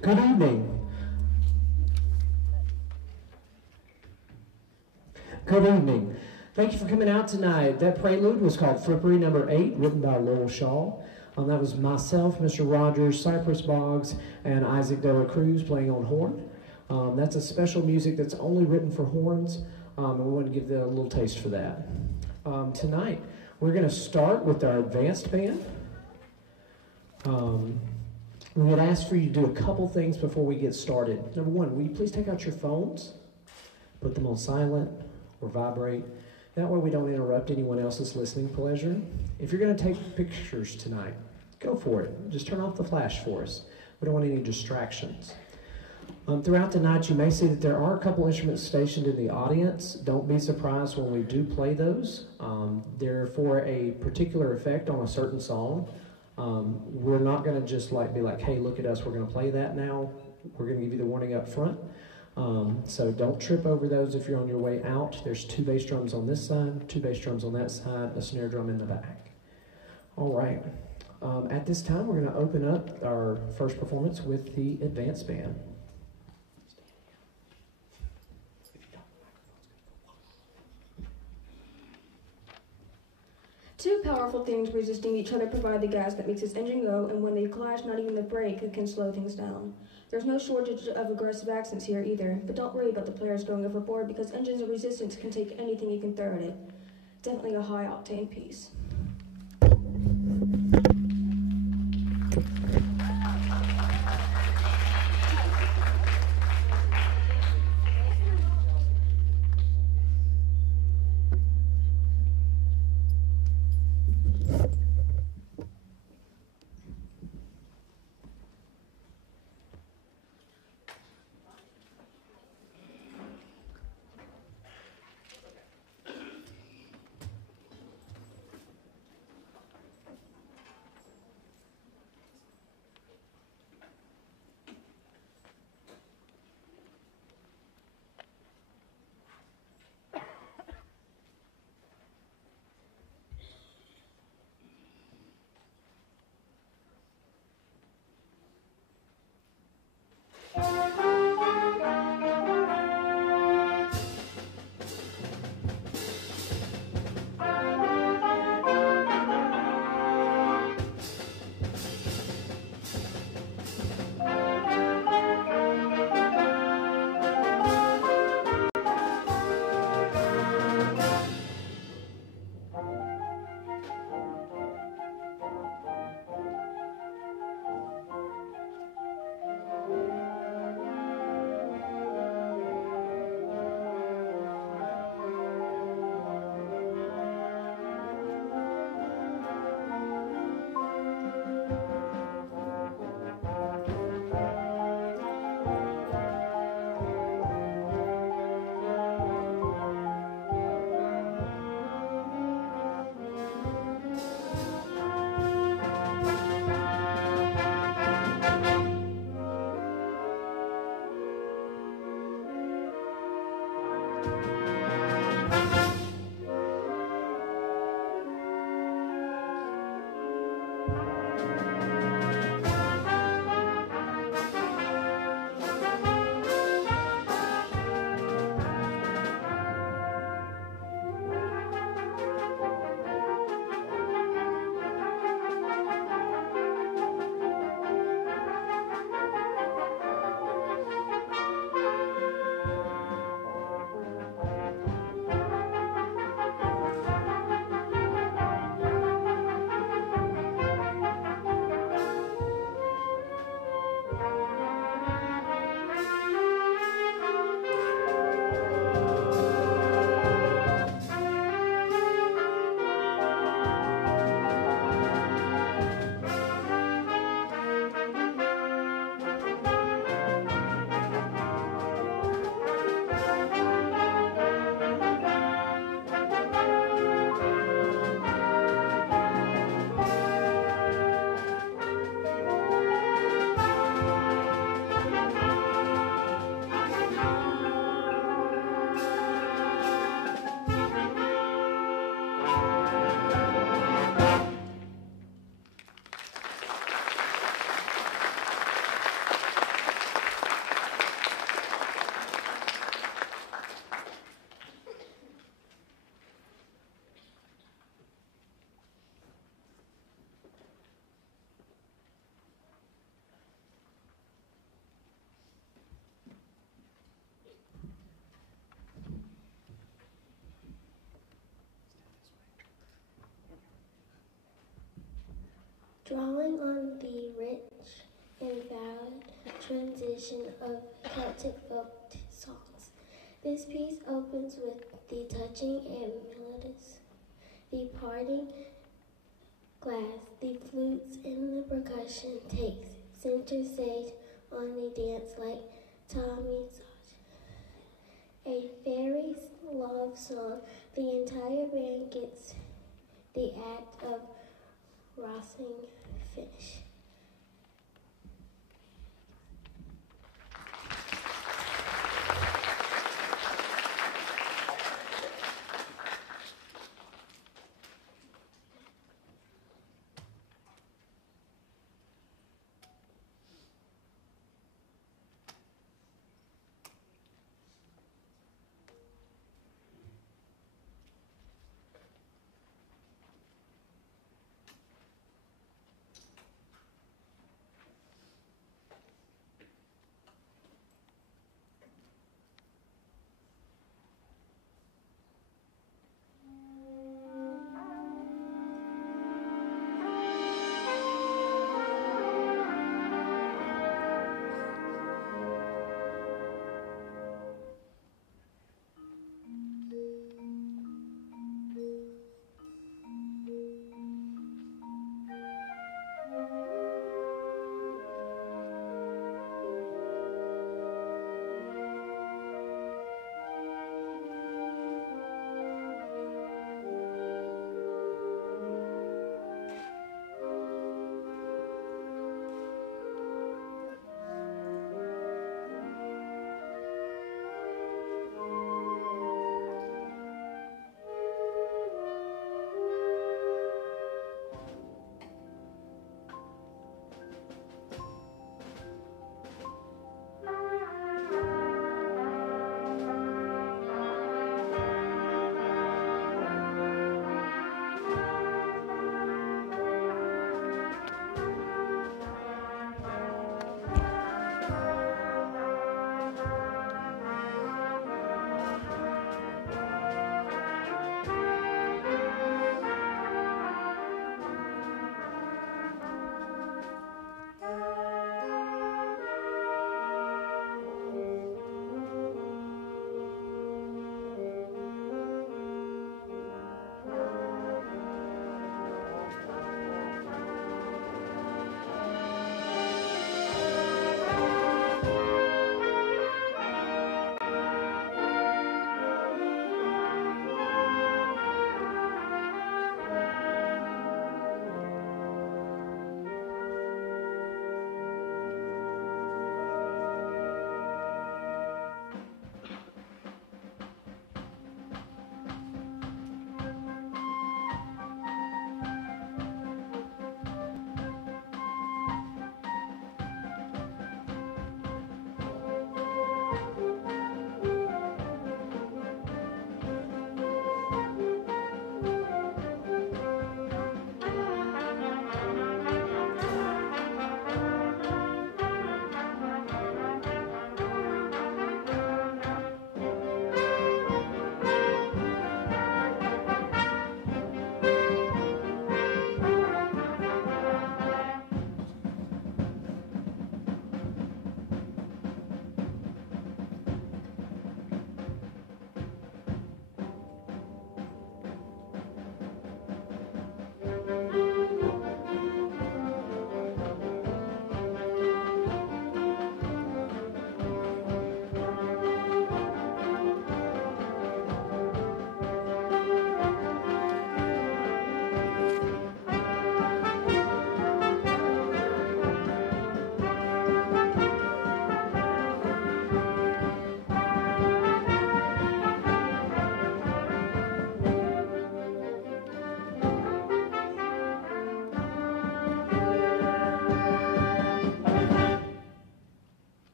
Good evening. Good evening. Thank you for coming out tonight. That prelude was called Frippery Number 8, written by Lowell Shaw. That was myself, Mr. Rogers, Cypress Boggs, and Isaac Dela Cruz playing on horn. That's a special music that's only written for horns, and we want to give them a little taste for that. Tonight, we're going to start with our advanced band. We would ask for you to do a couple things before we get started. Number one, will you please take out your phones, put them on silent or vibrate. That way we don't interrupt anyone else's listening pleasure. If you're going to take pictures tonight, go for it. Just turn off the flash for us. We don't want any distractions. Throughout the night, you may see that there are a couple instruments stationed in the audience. Don't be surprised when we do play those. They're for a particular effect on a certain song. We're not going to just be like, hey, look at us, we're going to play that now. We're going to give you the warning up front. So don't trip over those if you're on your way out. There's 2 bass drums on this side, 2 bass drums on that side, a snare drum in the back. All right. At this time, we're going to open up our first performance with the advanced band. Two powerful things resisting each other provide the gas that makes this engine go, and when they clash, not even the brake can slow things down. There's no shortage of aggressive accents here either, but don't worry about the players going overboard because engines of resistance can take anything you can throw at it. Definitely a high-octane piece. drawing on the rich and varied tradition of Celtic folk songs. This piece opens with the touching and melodious, the parting glass, the flutes, and the percussion takes center stage on the dance like Tommy Sauce. A fairy love song, the entire band gets the act of rousing finish.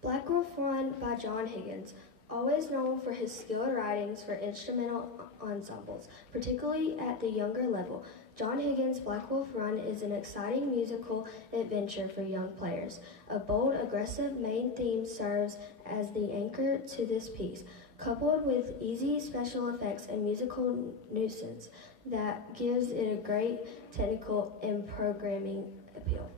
Black Girl Fawn by John Higgins, always known for his skilled writings for instrumental ensembles, particularly at the younger level. John Higgins' Black Wolf Run is an exciting musical adventure for young players. A bold, aggressive main theme serves as the anchor to this piece, coupled with easy special effects and musical nuisance that gives it a great technical and programming appeal.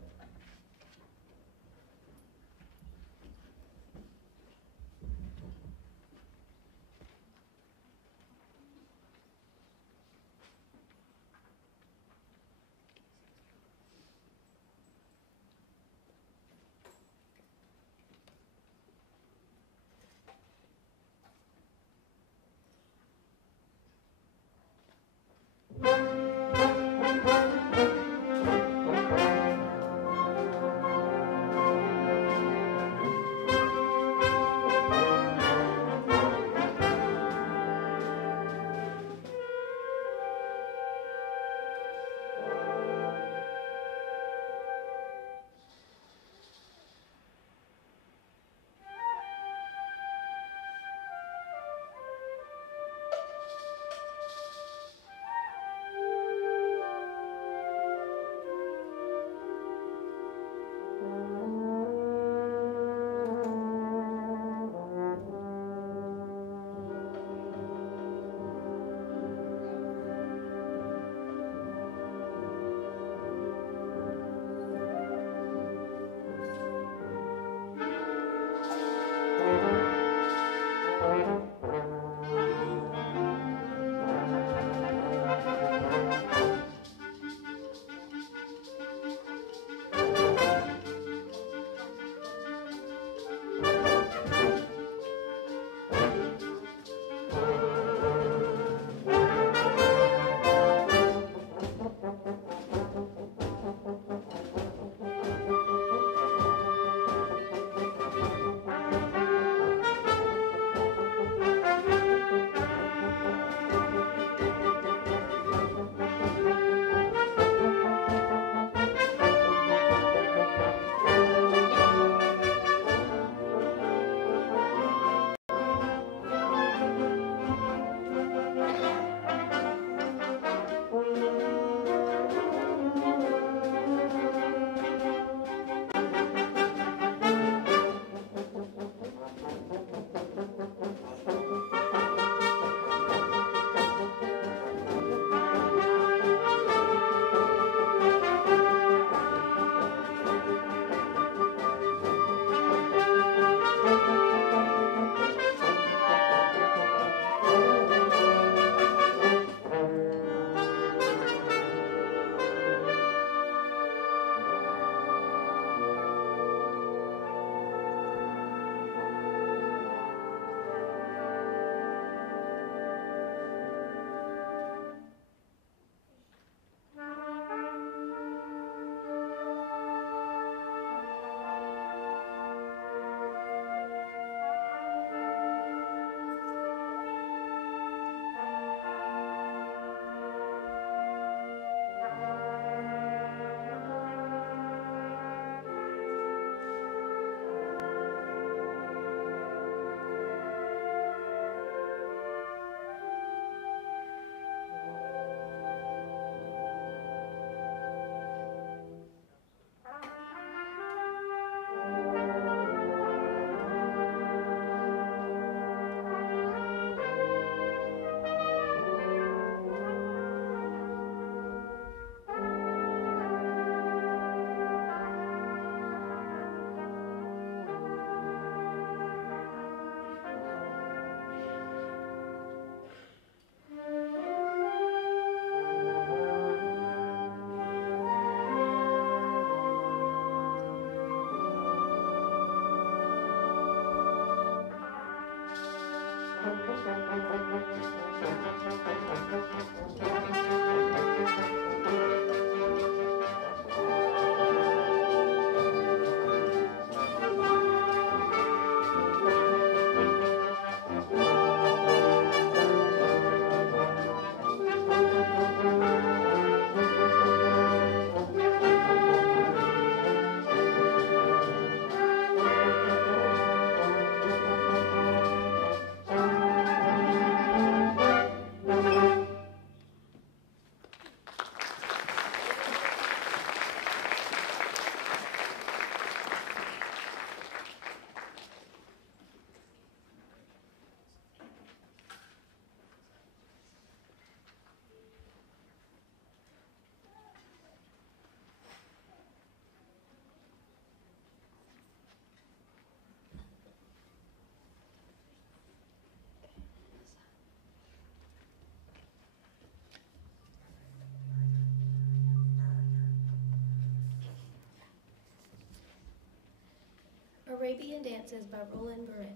Arabian Dances by Roland Barrett.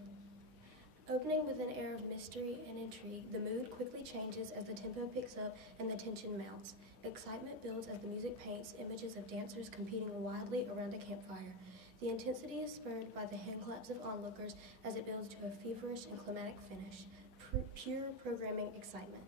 Opening with an air of mystery and intrigue, the mood quickly changes as the tempo picks up and the tension mounts. Excitement builds as the music paints images of dancers competing wildly around a campfire. The intensity is spurred by the handclaps of onlookers as it builds to a feverish and climatic finish. Pure programming excitement.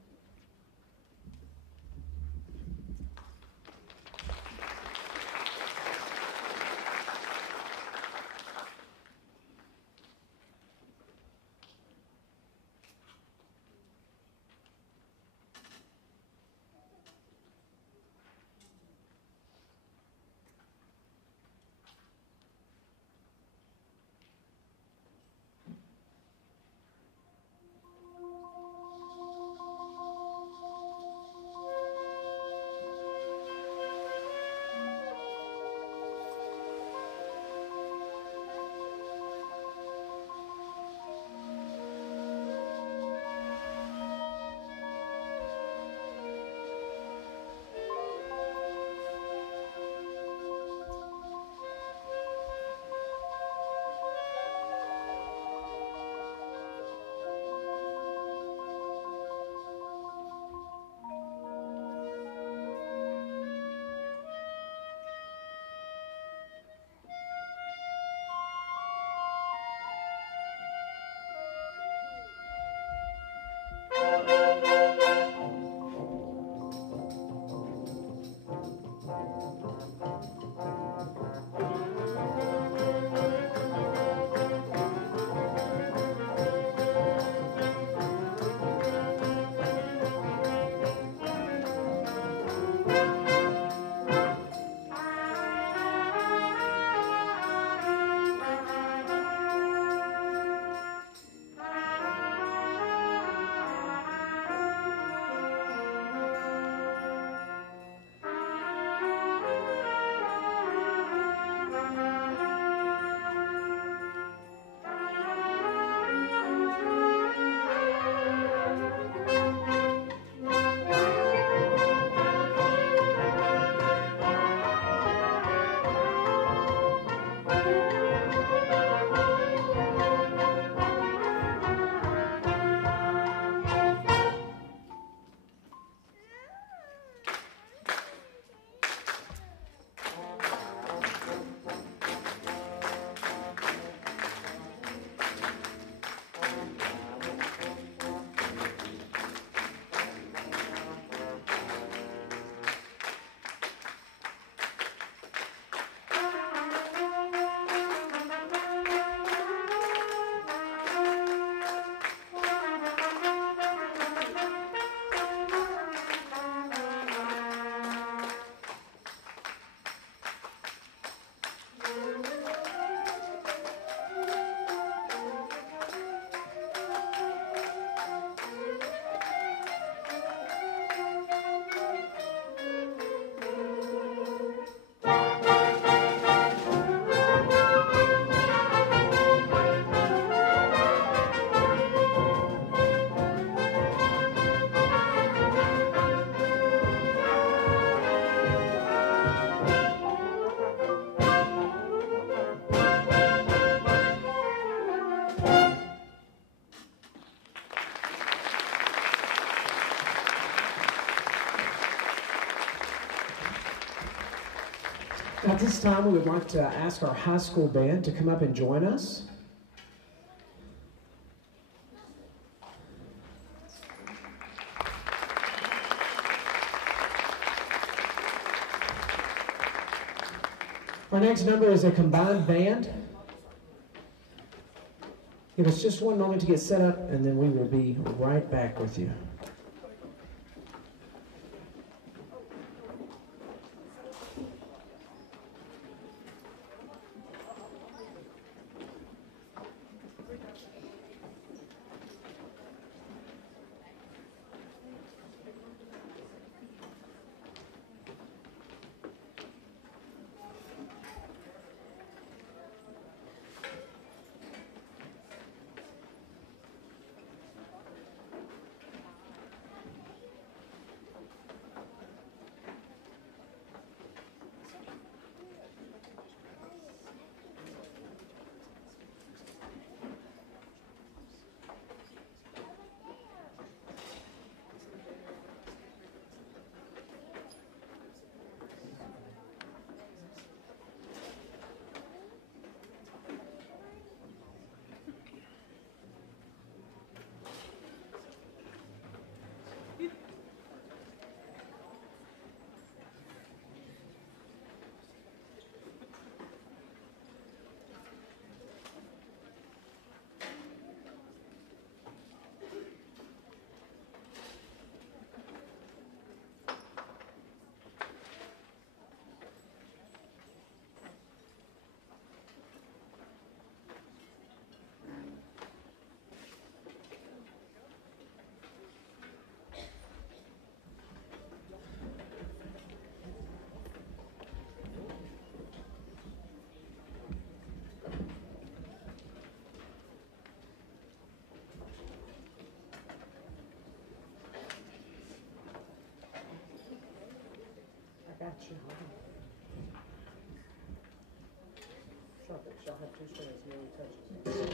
At this time, we would like to ask our high school band to come up and join us. Our next number is a combined band. Give us just one moment to get set up, and then we will be right back with you. got you. Sharp it. Shall have two strands nearly touching.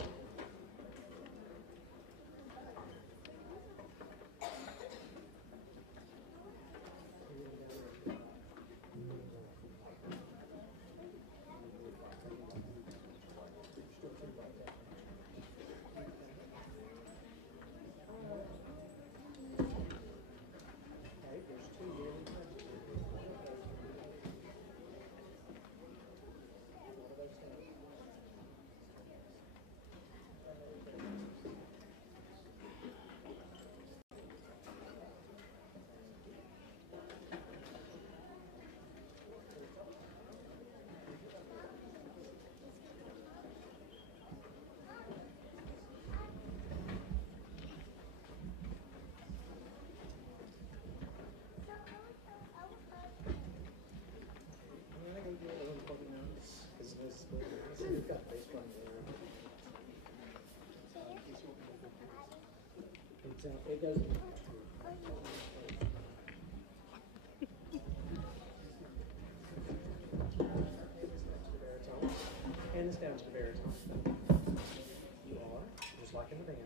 Okay, there's two nearly touching. What are those sounds? Yeah, I think we'll do a little boogie notes because we've got bass drum there. It goes. And this down to the baritone. You are, just like in the band.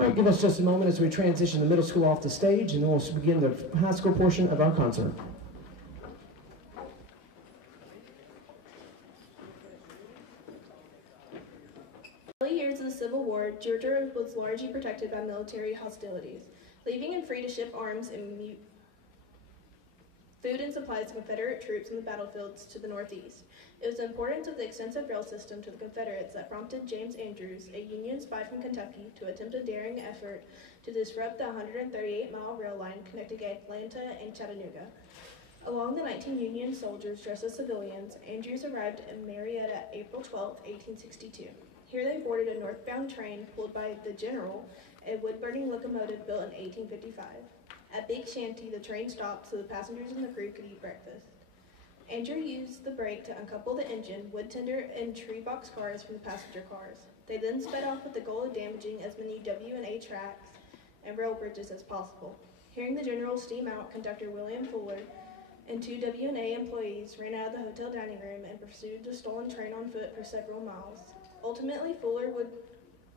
All right, give us just a moment as we transition the middle school off the stage, and then we'll begin the high school portion of our concert. In the early years of the Civil War, Georgia was largely protected by military hostilities, leaving it free to ship arms and food and supplies to Confederate troops on the battlefields to the northeast. It was the importance of the extensive rail system to the Confederates that prompted James Andrews, a Union spy from Kentucky, to attempt a daring effort to disrupt the 138-mile rail line connecting Atlanta and Chattanooga. Along the 19 Union soldiers dressed as civilians, Andrews arrived in Marietta April 12, 1862. Here they boarded a northbound train pulled by the General, a wood-burning locomotive built in 1855. At Big Shanty, the train stopped so the passengers and the crew could eat breakfast. Andrew used the brake to uncouple the engine, wood tender, and tree box cars from the passenger cars. They then sped off with the goal of damaging as many W&A tracks and rail bridges as possible. Hearing the General steam out, conductor William Fuller and 2 W&A employees ran out of the hotel dining room and pursued the stolen train on foot for several miles. Ultimately, Fuller would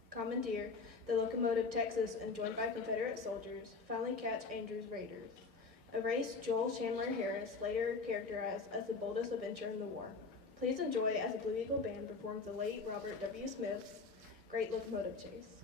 commandeer the locomotive Texas and, joined by Confederate soldiers, finally catch Andrews' raiders, a race Joel Chandler Harris later characterized as the boldest adventure in the war. Please enjoy as the Blue Eagle Band performs the late Robert W. Smith's Great Locomotive Chase.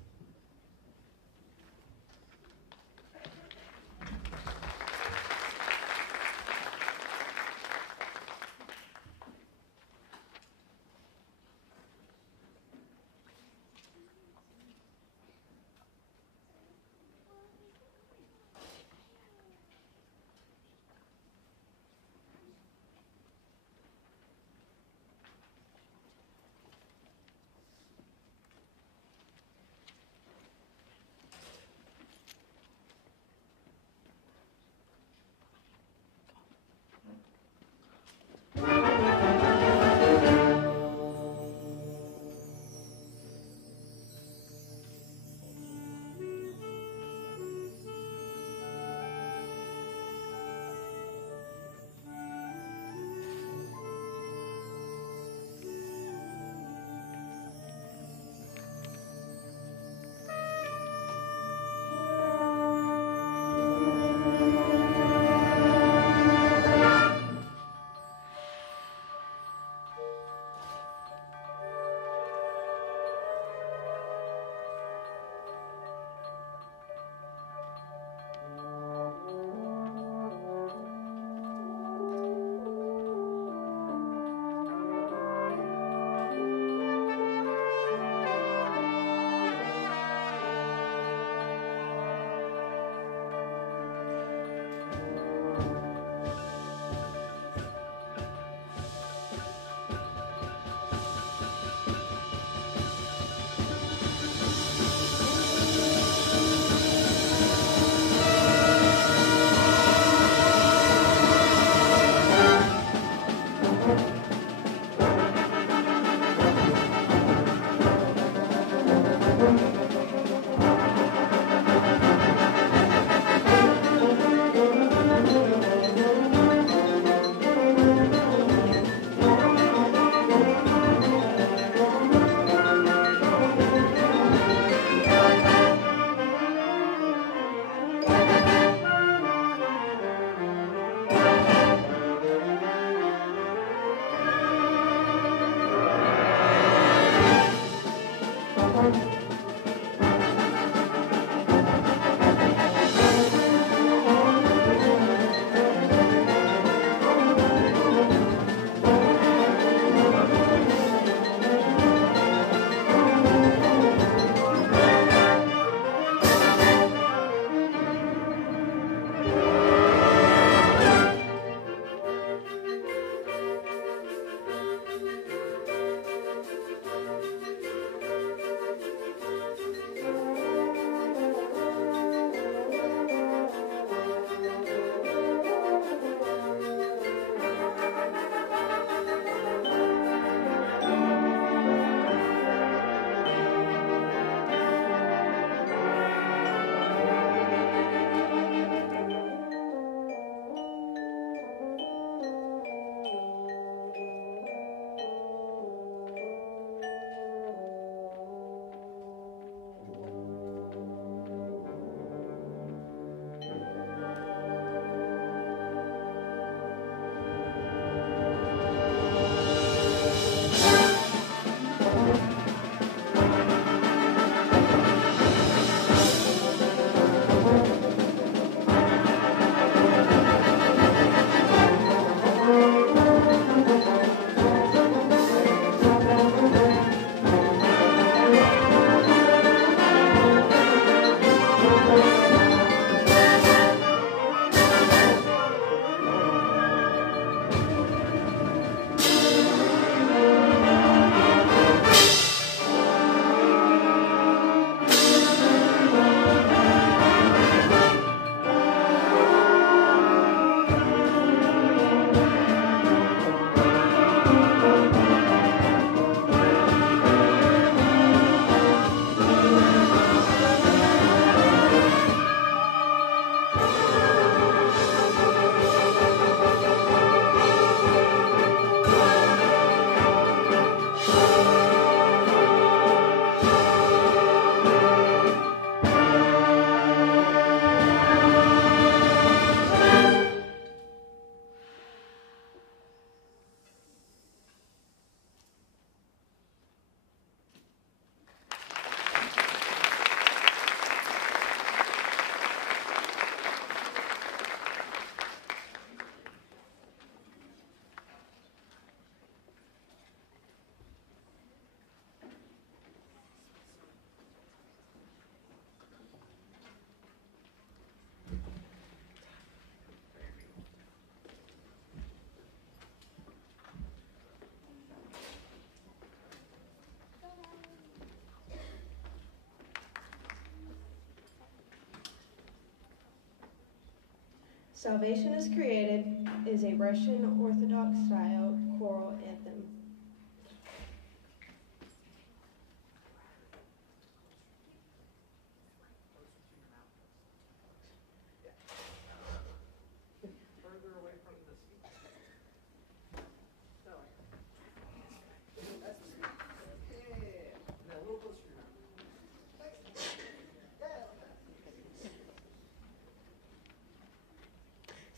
Salvation is Created is a Russian Orthodox style choral anthem.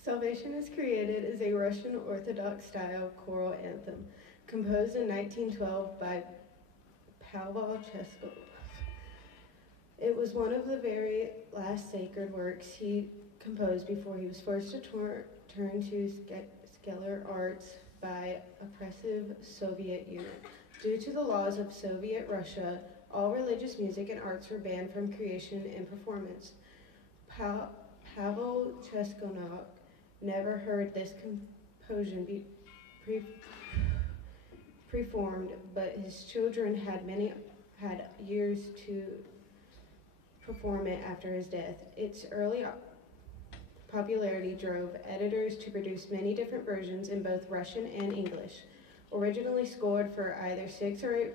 Salvation is Created is a Russian Orthodox style choral anthem composed in 1912 by Pavel Cheskov. It was one of the very last sacred works he composed before he was forced to turn to scalar arts by oppressive Soviet Union. Due to the laws of Soviet Russia, all religious music and arts were banned from creation and performance. Pavel Cheskov never heard this composition be performed, but his children had years to perform it after his death. Its early popularity drove editors to produce many different versions in both Russian and English. Originally scored for either 6 or 8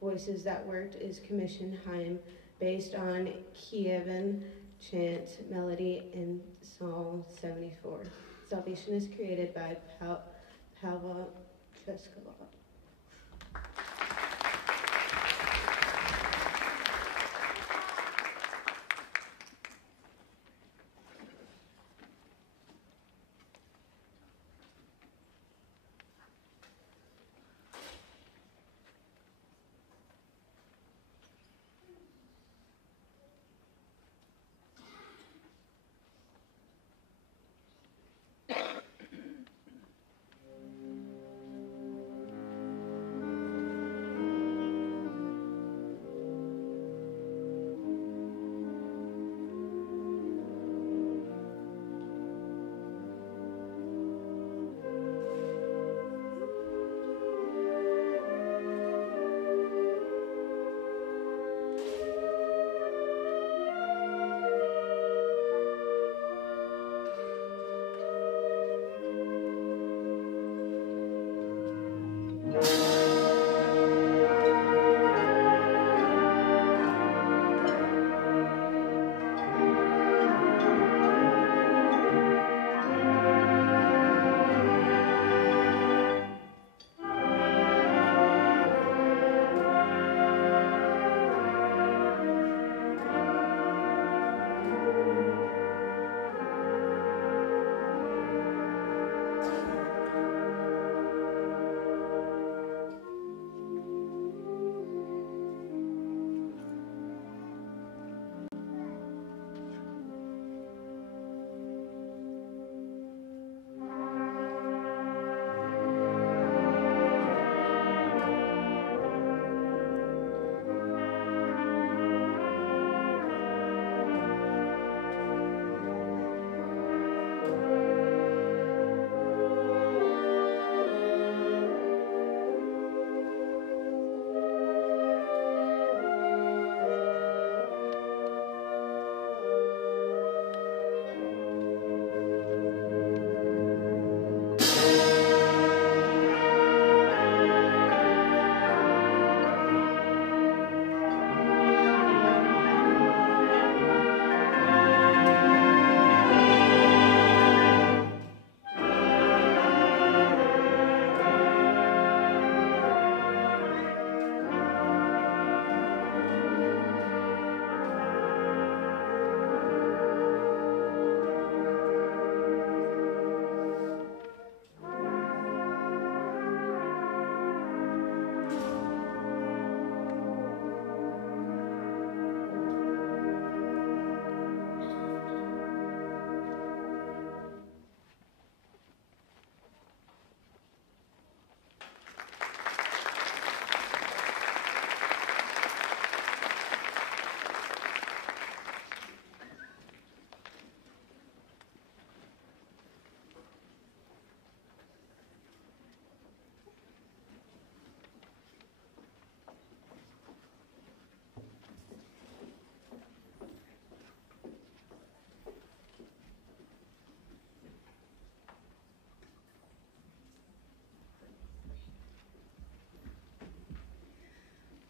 voices, that worked is commissioned hymn based on Kievan chant, melody, and Psalm 74. Salvation is Created by Pavel Cheskov.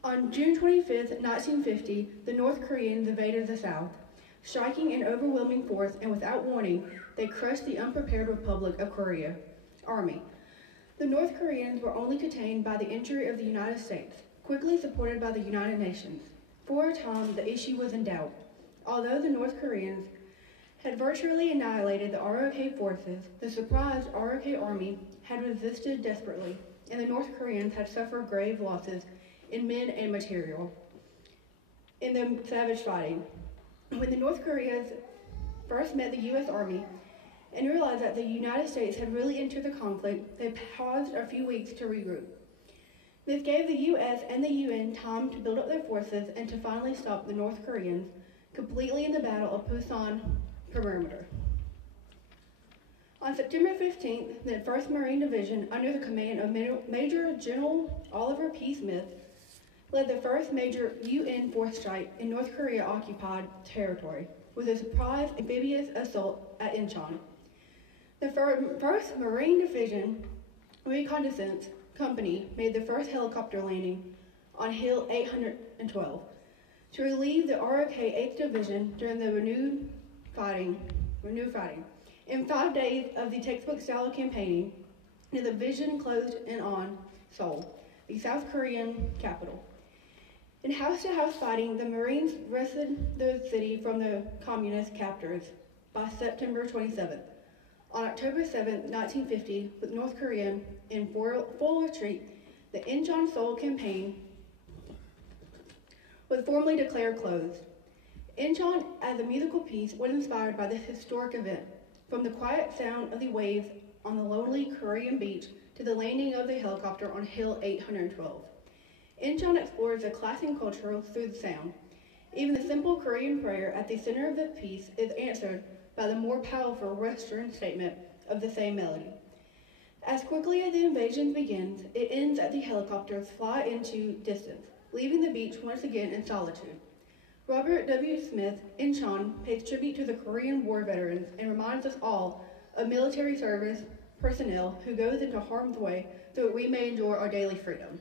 On June 25, 1950, the North Koreans invaded the South. Striking in overwhelming force and without warning, they crushed the unprepared Republic of Korea army. The North Koreans were only contained by the entry of the United States, quickly supported by the United Nations. For a time, the issue was in doubt. Although the North Koreans had virtually annihilated the ROK forces, the surprised ROK army had resisted desperately, and the North Koreans had suffered grave losses in men and material in the savage fighting. When the North Koreans first met the U.S. Army and realized that the United States had really entered the conflict, they paused a few weeks to regroup. This gave the U.S. and the UN time to build up their forces and to finally stop the North Koreans completely in the Battle of Pusan perimeter. On September 15th, the 1st Marine Division, under the command of Major General Oliver P. Smith, led the first major UN force strike in North Korea-occupied territory with a surprise amphibious assault at Incheon. The 1st Marine Division Reconnaissance Company made the first helicopter landing on Hill 812 to relieve the ROK 8th Division during the renewed fighting. In 5 days of the textbook-style campaigning, the division closed in on Seoul, the South Korean capital. In house-to-house fighting, the Marines wrested the city from the communist captors by September 27th. On October 7, 1950, with North Korea in full retreat, the Incheon-Seoul campaign was formally declared closed. Incheon, as a musical piece, was inspired by this historic event. From the quiet sound of the waves on the lonely Korean beach to the landing of the helicopter on Hill 812. Incheon explores the class and culture through the sound. Even the simple Korean prayer at the center of the piece is answered by the more powerful Western statement of the same melody. As quickly as the invasion begins, it ends as the helicopters fly into distance, leaving the beach once again in solitude. Robert W. Smith, Incheon, pays tribute to the Korean War veterans and reminds us all of military service personnel who goes into harm's way so that we may enjoy our daily freedom.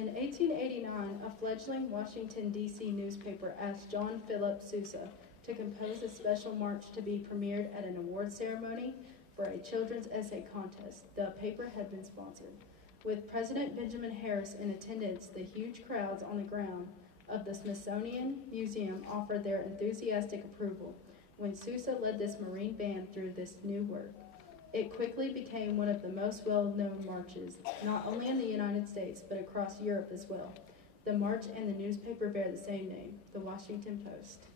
In 1889, a fledgling Washington, D.C. newspaper asked John Philip Sousa to compose a special march to be premiered at an award ceremony for a children's essay contest. The paper had been sponsored. With President Benjamin Harris in attendance, the huge crowds on the ground of the Smithsonian Museum offered their enthusiastic approval when Sousa led this Marine band through this new work. It quickly became one of the most well-known marches, not only in the United States, but across Europe as well. The march and the newspaper bear the same name, the Washington Post.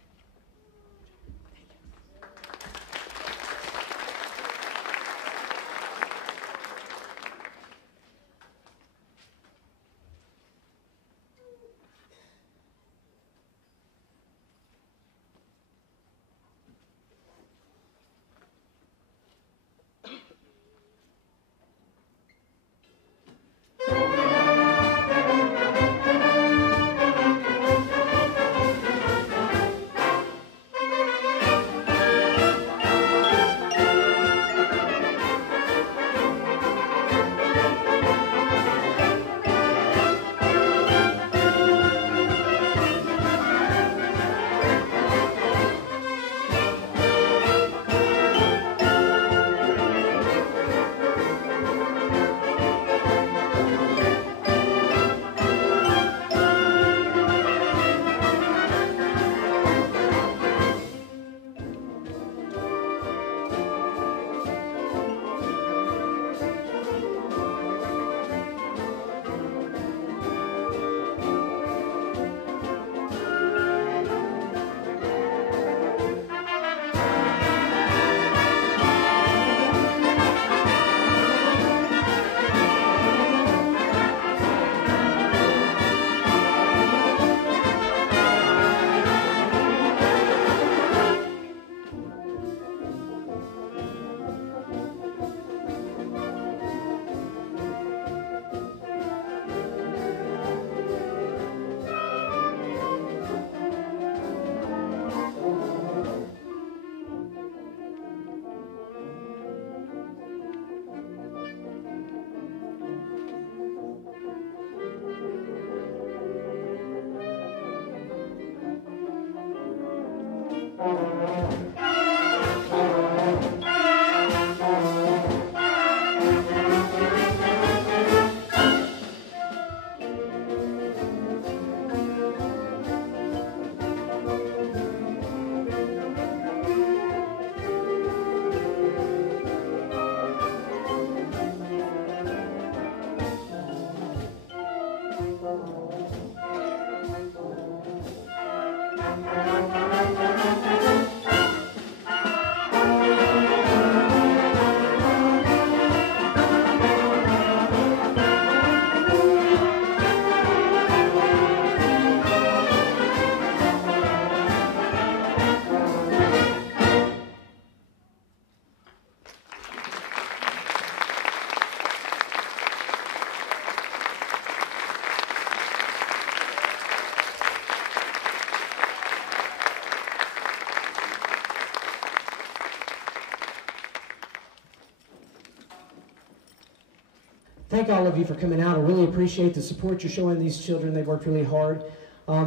Thank all of you for coming out. I really appreciate the support you're showing these children. They've worked really hard.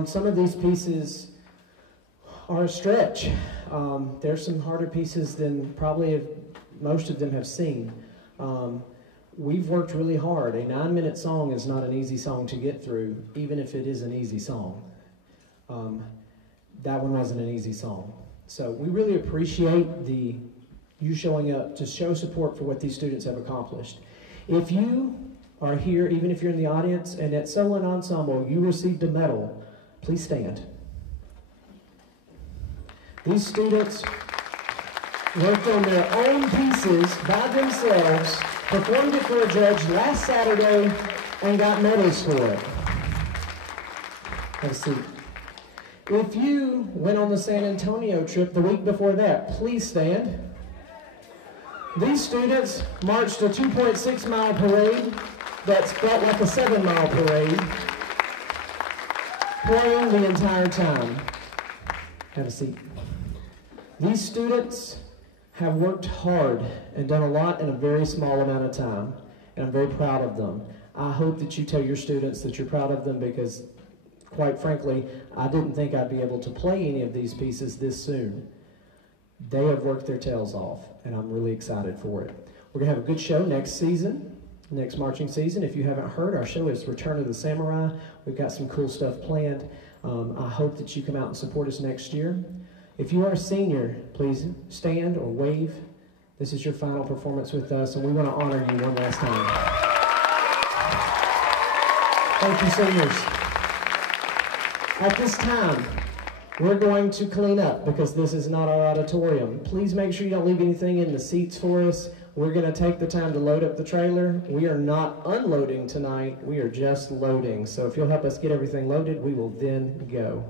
Some of these pieces are a stretch. There's some harder pieces than probably most of them have seen. We've worked really hard. A 9-minute song is not an easy song to get through, even if it is an easy song. That one wasn't an easy song. So we really appreciate you showing up to show support for what these students have accomplished. If you are here, even if you're in the audience, and at Solo and Ensemble you received a medal, please stand. These students worked on their own pieces by themselves, performed it for a judge last Saturday, and got medals for it. Have a seat. If you went on the San Antonio trip the week before that, please stand. These students marched a 2.6-mile parade that's felt like a 7-mile parade, playing the entire time. Have a seat. These students have worked hard and done a lot in a very small amount of time, and I'm very proud of them. I hope that you tell your students that you're proud of them, because quite frankly, I didn't think I'd be able to play any of these pieces this soon. They have worked their tails off, and I'm really excited for it. We're going to have a good show next season, next marching season. If you haven't heard, our show is Return of the Samurai. We've got some cool stuff planned. I hope that you come out and support us next year. If you are a senior, please stand or wave. This is your final performance with us, and we want to honor you one last time. Thank you, seniors. At this time, we're going to clean up because this is not our auditorium. Please make sure you don't leave anything in the seats for us. We're going to take the time to load up the trailer. We are not unloading tonight. We are just loading. So if you'll help us get everything loaded, we will then go.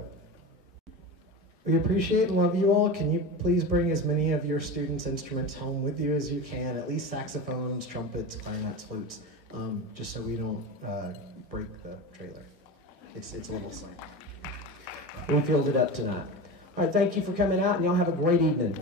We appreciate and love you all. Can you please bring as many of your students' instruments home with you as you can, at least saxophones, trumpets, clarinets, flutes, just so we don't break the trailer. It's a little slight. We filled it up tonight. All right, thank you for coming out, and y'all have a great evening.